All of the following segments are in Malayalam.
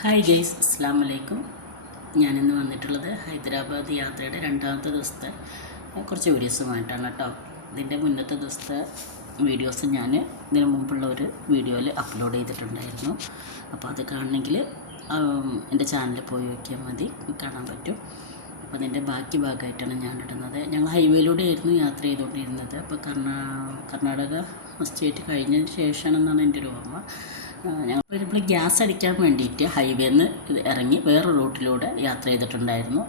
ഹായ് ഗെയ്സ് അസ്സാം വലൈക്കും ഞാനിന്ന് വന്നിട്ടുള്ളത് ഹൈദരാബാദ് യാത്രയുടെ രണ്ടാമത്തെ ദിവസത്തെ കുറച്ച് വീഡിയോസുമായിട്ടാണ് കേട്ടോ. ഇതിന്റെ മുന്നത്തെ ദിവസത്തെ വീഡിയോസ് ഞാൻ ഇതിന് മുമ്പുള്ള ഒരു വീഡിയോയിൽ അപ്ലോഡ് ചെയ്തിട്ടുണ്ടായിരുന്നു. അപ്പോൾ അത് കാണണമെങ്കിൽ എന്റെ ചാനലിൽ പോയി നോക്കിയാൽ മതി കാണാൻ പറ്റും. അപ്പോൾ അതിന്റെ ബാക്കി ഭാഗമായിട്ടാണ് ഞാൻ ഇടുന്നത്. ഞങ്ങൾ ഹൈവേയിലൂടെ ആയിരുന്നു യാത്ര ചെയ്തുകൊണ്ടിരുന്നത്. അപ്പോൾ കർണാ കർണാടക സ്റ്റേറ്റ് കഴിഞ്ഞതിന് ശേഷമാണെന്നാണ് എന്റെ ഒരു ഓർമ്മ. ഞങ്ങൾ വരുമ്പോൾ ഗ്യാസ് അടിക്കാൻ വേണ്ടിയിട്ട് ഹൈവേന്ന് ഇറങ്ങി വേറെ റൂട്ടിലൂടെ യാത്ര ചെയ്തിട്ടുണ്ടായിരുന്നു.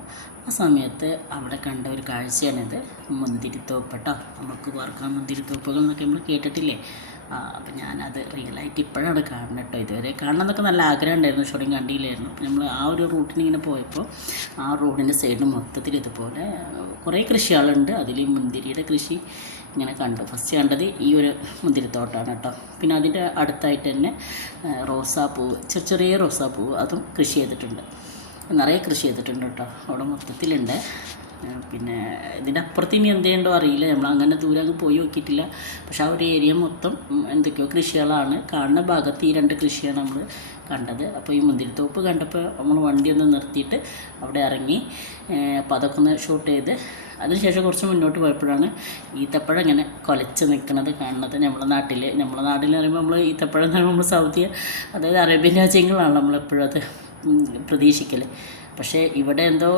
ആ സമയത്ത് അവിടെ കണ്ട ഒരു കാഴ്ചയാണിത്. മുന്തിരിത്തോപ്പ് കേട്ടോ നമുക്ക് വറുക്കാൻ മുന്തിരിത്തോപ്പുകൾ എന്നൊക്കെ നമ്മൾ കേട്ടിട്ടില്ലേ? അപ്പം ഞാനത് റിയലായിട്ട് ഇപ്പോഴാണ് കാണുന്നത് കേട്ടോ ഇതുവരെ കാണണം എന്നൊക്കെ നല്ല ആഗ്രഹം ഉണ്ടായിരുന്നു ഷൂട്ടിങ് കണ്ടിയില്ലായിരുന്നു നമ്മൾ ആ ഒരു റൂട്ടിന് ഇങ്ങനെ പോയപ്പോൾ ആ റോഡിന്റെ സൈഡിൽ മൊത്തത്തിൽ ഇതുപോലെ കുറേ കൃഷികളുണ്ട് അതിൽ മുന്തിരിയുടെ കൃഷി ഇങ്ങനെ കണ്ടു. ഫസ്റ്റ് കണ്ടത് ഈ ഒരു മുന്തിരിത്തോട്ടമാണ് കേട്ടോ പിന്നെ അതിന്റെ അടുത്തായിട്ട് തന്നെ റോസാപ്പൂവ് ചെറിയ ചെറിയ റോസാപ്പൂവ് അതും കൃഷി ചെയ്തിട്ടുണ്ട്. നിറയെ കൃഷി ചെയ്തിട്ടുണ്ട് കേട്ടോ അവിടെ മൊത്തത്തിലുണ്ട്. പിന്നെ ഇതിന്റെ അപ്പുറത്ത് ഇനി അറിയില്ല. നമ്മൾ അങ്ങനെ ദൂരെ അങ്ങ് പോയി നോക്കിയിട്ടില്ല. പക്ഷെ ആ ഒരു ഏരിയ മൊത്തം എന്തൊക്കെയോ കൃഷികളാണ്. കാണുന്ന ഭാഗത്ത് ഈ രണ്ട് കൃഷിയാണ് നമ്മൾ കണ്ടത്. അപ്പോൾ ഈ മുന്തിരിത്തോപ്പ് കണ്ടപ്പോൾ നമ്മൾ വണ്ടി ഒന്ന് നിർത്തിയിട്ട് അവിടെ ഇറങ്ങി അപ്പോൾ അതൊക്കെ ഒന്ന് ഷൂട്ട് ചെയ്ത് അതിനുശേഷം കുറച്ച് മുന്നോട്ട് പോയപ്പോഴാണ് ഈത്തപ്പഴം ഇങ്ങനെ കൊലച്ച് നിൽക്കുന്നത് കാണുന്നത്. നമ്മുടെ നാട്ടിൽ നമ്മുടെ നാട്ടിൽ എന്ന് പറയുമ്പോൾ നമ്മൾ ഈത്തപ്പഴം എന്ന് പറയുമ്പോൾ സൗദി അതായത് അറേബ്യൻ രാജ്യങ്ങളാണ് നമ്മളെപ്പോഴും അത് പ്രതീക്ഷിക്കൽ പക്ഷേ ഇവിടെ എന്തോ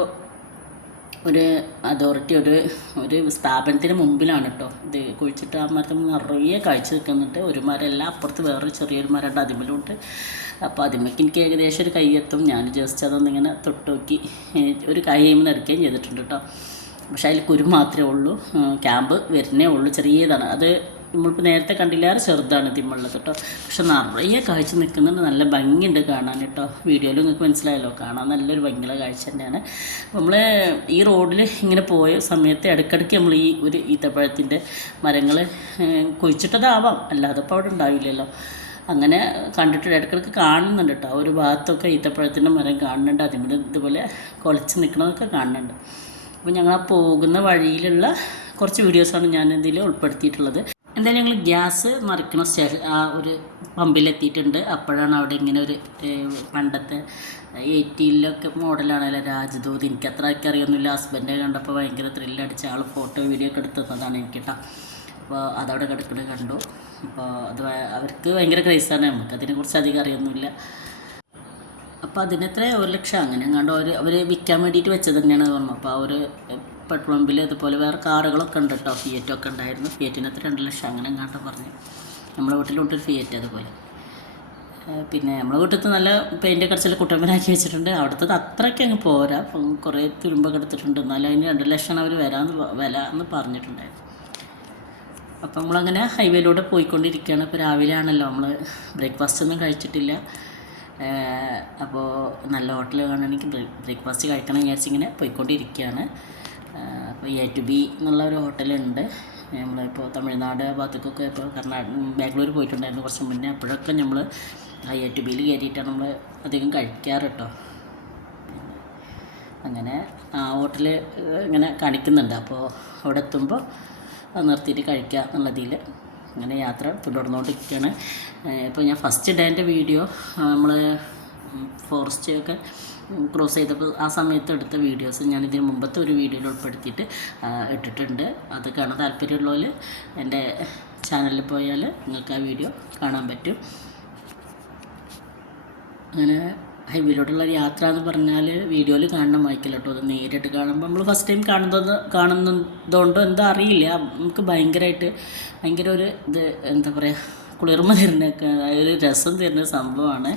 ഒരു അതോറിറ്റി ഒരു ഒരു സ്ഥാപനത്തിന് മുമ്പിലാണ് കേട്ടോ ഇത് കുഴിച്ചിട്ട് ആ മരത്തിൽ നിറയെ കാഴ്ച നിൽക്കുന്നുണ്ട്. ഒരു അപ്പുറത്ത് വേറൊരു ചെറിയൊരു മരമുണ്ട് അതിമലുണ്ട് അപ്പോൾ അതിമയ്ക്ക് എനിക്ക് ഏകദേശം ഒരു കൈയെത്തും. ഞാൻ ജസ്റ്റ് അതൊന്നിങ്ങനെ തൊട്ട് നോക്കി ഒരു കൈ നിന്ന് എടുക്കുകയും ചെയ്തിട്ടുണ്ട് കേട്ടോ പക്ഷേ അതിൽ കുരു മാത്രമേ ഉള്ളൂ. ക്യാമ്പ് വരുന്നേ ഉള്ളൂ. ചെറിയതാണ്. അത് നമ്മളിപ്പോൾ നേരത്തെ കണ്ടില്ലാറ് ചെറുതാണ് തിമ്മുള്ളത് കേട്ടോ. പക്ഷെ നിറയെ കാഴ്ച നിൽക്കുന്നുണ്ട്. നല്ല ഭംഗിയുണ്ട് കാണാൻ കേട്ടോ. വീഡിയോയിൽ നിങ്ങൾക്ക് മനസ്സിലായല്ലോ കാണാൻ നല്ലൊരു ഭംഗിയുള്ള കാഴ്ച തന്നെയാണ്. നമ്മൾ ഈ റോഡിൽ ഇങ്ങനെ പോയ സമയത്ത് ഇടയ്ക്കിടയ്ക്ക് നമ്മൾ ഈ ഒരു ഈത്തപ്പഴത്തിന്റെ മരങ്ങൾ കുഴിച്ചിട്ടതാവാം. അല്ലാതെ ഇപ്പോൾ അവിടെ ഉണ്ടാവില്ലല്ലോ. അങ്ങനെ കണ്ടിട്ട് ഇടയ്ക്കിടയ്ക്ക് കാണുന്നുണ്ട് കേട്ടോ. ഒരു ഭാഗത്തൊക്കെ ഈത്തപ്പഴത്തിന്റെ മരം കാണുന്നുണ്ട്. അതിന് ഇതുപോലെ കുലച്ച് നിൽക്കണതൊക്കെ കാണുന്നുണ്ട്. അപ്പോൾ ഞങ്ങൾ ആ പോകുന്ന വഴിയിലുള്ള കുറച്ച് വീഡിയോസാണ് ഞാൻ ഇതിൽ ഉൾപ്പെടുത്തിയിട്ടുള്ളത്. എന്തായാലും ഞങ്ങൾ ഗ്യാസ് നിറയ്ക്കുന്ന സ്റ്റേഷൻ ആ ഒരു പമ്പിലെത്തിയിട്ടുണ്ട്. അപ്പോഴാണ് അവിടെ ഇങ്ങനെ ഒരു പണ്ടത്തെ എയ്റ്റീനിലൊക്കെ മോഡലാണല്ലോ രാജദൂത്. എനിക്ക് അത്ര അറിയൊന്നുമില്ല ഹസ്ബൻഡ് കണ്ടപ്പോൾ ഭയങ്കര ത്രില്ലടിച്ച ആൾ ഫോട്ടോ വീഡിയോ ഒക്കെ എടുത്തു തന്നതാണ് എനിക്ക് കേട്ടോ അപ്പോൾ അതവിടെ കിടക്കുന്നത് കണ്ടു. അപ്പോൾ അത് അവർക്ക് ഭയങ്കര ക്രൈസാണ് നമുക്ക് അതിനെക്കുറിച്ച് അധികം അറിയൊന്നുമില്ല. അപ്പോൾ അതിനെത്ര ഒരു ലക്ഷം? അങ്ങനെ കണ്ടു അവർ അവർ വിൽക്കാൻ വേണ്ടിയിട്ട് വെച്ചത് തന്നെയാണ് തോന്നുന്നു. അപ്പോൾ ആ ഒരു പെട്രോൾ പമ്പിൽ അതുപോലെ വേറെ കാറുകളൊക്കെ ഉണ്ട് കേട്ടോ. ഫിയറ്റൊക്കെ ഉണ്ടായിരുന്നു. ഫിയറ്റിനകത്ത് രണ്ട് ലക്ഷം അങ്ങനെ എങ്ങാണ്ട് പറഞ്ഞു. നമ്മുടെ വീട്ടിലുണ്ടൊരു ഫിയറ്റ് അതുപോലെ. പിന്നെ നമ്മളെ വീട്ടിൽ നല്ല പെയിന്റ് കടച്ചിൽ കുട്ടമ്പനാക്കി വെച്ചിട്ടുണ്ട്. അവിടുത്തെ അത്രയ്ക്ക് അങ്ങ് പോരാ. കുറേ തുരുമ്പൊക്കെ എടുത്തിട്ടുണ്ട്. എന്നാലും അതിന് രണ്ട് ലക്ഷം അവർ വരാമെന്ന് വില എന്ന് പറഞ്ഞിട്ടുണ്ടായിരുന്നു. അപ്പം നമ്മളങ്ങനെ ഹൈവേയിലൂടെ പോയിക്കൊണ്ടിരിക്കുകയാണ്. ഇപ്പോൾ രാവിലെ ആണല്ലോ നമ്മൾ ബ്രേക്ക്ഫാസ്റ്റ് ഒന്നും കഴിച്ചിട്ടില്ല. അപ്പോൾ നല്ല ഹോട്ടൽ കാണണമെങ്കിൽ ബ്രേക്ക്ഫാസ്റ്റ് കഴിക്കണം വിചാരിച്ചിങ്ങനെ പോയിക്കൊണ്ടിരിക്കുകയാണ്. എ ടു ബി എന്നുള്ള ഒരു ഹോട്ടലുണ്ട്. നമ്മളിപ്പോൾ തമിഴ്നാട് ആ ഭാഗത്തേക്കൊക്കെ ഇപ്പോൾ കർണാടക ബാംഗ്ലൂർ പോയിട്ടുണ്ടായിരുന്നു കുറച്ച് മുന്നേ. അപ്പോഴൊക്കെ നമ്മൾ ആ എ ടു ബിയിൽ കയറിയിട്ടാണ് നമ്മൾ അധികം കഴിക്കാറ് കേട്ടോ അങ്ങനെ ആ ഹോട്ടൽ ഇങ്ങനെ കാണിക്കുന്നുണ്ട്. അപ്പോൾ അവിടെ എത്തുമ്പോൾ നിർത്തിയിട്ട് കഴിക്കുക എന്നുള്ളതിൽ അങ്ങനെ യാത്ര തുടർന്നുകൊണ്ടിരിക്കുകയാണ്. ഇപ്പോൾ ഞാൻ ഫസ്റ്റ് ഡേന്റെ വീഡിയോ നമ്മൾ ഫോറസ്റ്റ് ഒക്കെ ക്രോസ് ചെയ്തപ്പോൾ ആ സമയത്ത് എടുത്ത വീഡിയോസ് ഞാൻ ഇതിന് മുമ്പത്തെ ഒരു വീഡിയോയിൽ ഉൾപ്പെടുത്തിയിട്ട് ഇട്ടിട്ടുണ്ട്. അത് കാണാൻ താല്പര്യമുള്ളവർ എന്റെ ചാനലിൽ പോയാൽ നിങ്ങൾക്ക് ആ വീഡിയോ കാണാൻ പറ്റും. അങ്ങനെ ഹൈവേയിലോട്ടുള്ള യാത്ര എന്ന് പറഞ്ഞാൽ വീഡിയോയിൽ കാണണം വായിക്കില്ല കേട്ടോ. അത് നേരിട്ട് കാണുമ്പോൾ നമ്മൾ ഫസ്റ്റ് ടൈം കാണുന്നത് കാണുന്നതുകൊണ്ടോ എന്താ അറിയില്ല. നമുക്ക് ഭയങ്കരമായിട്ട് ഭയങ്കര ഒരു ഇത് എന്താ പറയുക കുളിർമ തരുന്ന ഒരു രസം തരുന്ന സംഭവമാണ്.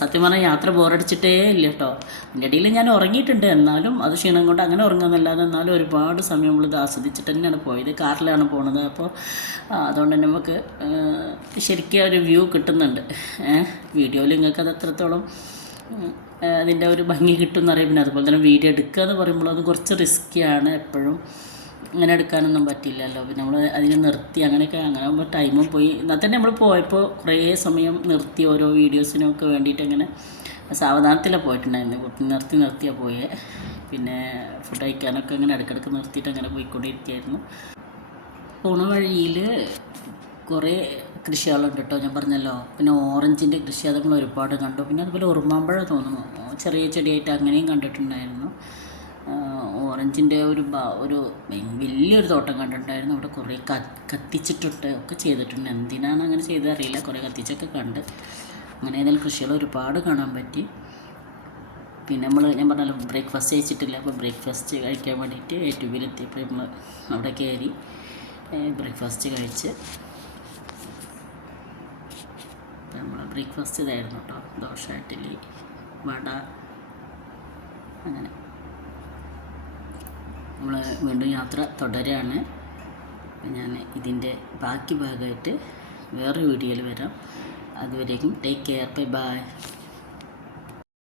സത്യം പറഞ്ഞാൽ യാത്ര ബോറടിച്ചിട്ടേ ഇല്ല കേട്ടോ അതിന്റെ ഇടയിൽ ഞാൻ ഉറങ്ങിയിട്ടുണ്ട്. എന്നാലും അത് ക്ഷീണം കൊണ്ട് അങ്ങനെ ഉറങ്ങുന്നല്ലാതെ എന്നാലും ഒരുപാട് സമയം നമ്മളിത് ആസ്വദിച്ചിട്ട് തന്നെയാണ് പോയത്. കാറിലാണ് പോണത്. അപ്പോൾ അതുകൊണ്ട് തന്നെ നമുക്ക് ശരിക്കും ഒരു വ്യൂ കിട്ടുന്നുണ്ട്. വീഡിയോയിൽ നിങ്ങൾക്ക് അത് എത്രത്തോളം അതിന്റെ ഒരു ഭംഗി കിട്ടും എന്നറിയാം. പിന്നെ അതുപോലെ തന്നെ വീഡിയോ എടുക്കുക എന്ന് പറയുമ്പോൾ അത് കുറച്ച് റിസ്ക്കിയാണ് എപ്പോഴും. അങ്ങനെ എടുക്കാനൊന്നും പറ്റില്ലല്ലോ. പിന്നെ നമ്മൾ അതിനെ നിർത്തി അങ്ങനെയൊക്കെ അങ്ങനെ ആകുമ്പോൾ ടൈമും പോയി. എന്നാൽ തന്നെ നമ്മൾ പോയപ്പോൾ കുറേ സമയം നിർത്തി ഓരോ വീഡിയോസിനൊക്കെ വേണ്ടിയിട്ട് അങ്ങനെ സാവധാനത്തിലാണ് പോയിട്ടുണ്ടായിരുന്നു. കുട്ടി നിർത്തി നിർത്തിയാണ് പോയേ. പിന്നെ ഫുഡ് കഴിക്കാനൊക്കെ അങ്ങനെ ഇടയ്ക്കിടയ്ക്ക് നിർത്തിയിട്ട് അങ്ങനെ പോയിക്കൊണ്ടിരിക്കുകയായിരുന്നു പോണ വഴിയിൽ കുറേ കൃഷികളുണ്ട് കേട്ടോ. ഞാൻ പറഞ്ഞല്ലോ. പിന്നെ ഓറഞ്ചിന്റെ കൃഷി അത് നമ്മൾ ഒരുപാട് കണ്ടു. പിന്നെ അതുപോലെ ഉറുമാമ്പഴം തോന്നുന്നു. ചെറിയ ചെടിയായിട്ട് അങ്ങനെയും കണ്ടിട്ടുണ്ടായിരുന്നു. ഓറഞ്ചിന്റെ ഒരു ഒരു വലിയൊരു തോട്ടം കണ്ടിട്ടുണ്ടായിരുന്നു. അവിടെ കുറേ കത്തിച്ചിട്ടുണ്ട് ഒക്കെ ചെയ്തിട്ടുണ്ട്. എന്തിനാണ് അങ്ങനെ ചെയ്തത് അറിയില്ല. കുറേ കത്തിച്ചൊക്കെ കണ്ട്. അങ്ങനെ ഏതായാലും കൃഷികൾ ഒരുപാട് കാണാൻ പറ്റി. പിന്നെ നമ്മൾ ഞാൻ പറഞ്ഞല്ലോ ബ്രേക്ക്ഫാസ്റ്റ് കഴിച്ചിട്ടില്ല. അപ്പോൾ ബ്രേക്ക്ഫാസ്റ്റ് കഴിക്കാൻ വേണ്ടിയിട്ട് ബിയിലെത്തിയപ്പോൾ നമ്മൾ അവിടെ കയറി ബ്രേക്ക്ഫാസ്റ്റ് കഴിച്ച്. നമ്മൾ ബ്രേക്ക്ഫാസ്റ്റ് ഇതായിരുന്നു കേട്ടോ. ദോശ ഇഡ്ഡലി വട അങ്ങനെ. നമ്മൾ വീണ്ടും യാത്ര തുടരുകയാണ് ഞാൻ ഇതിന്റെ ബാക്കി ഭാഗമായിട്ട് വേറെ വീഡിയോയിൽ വരാം. അതുവരേക്കും ടേക്ക് കെയർ ബൈ ബൈ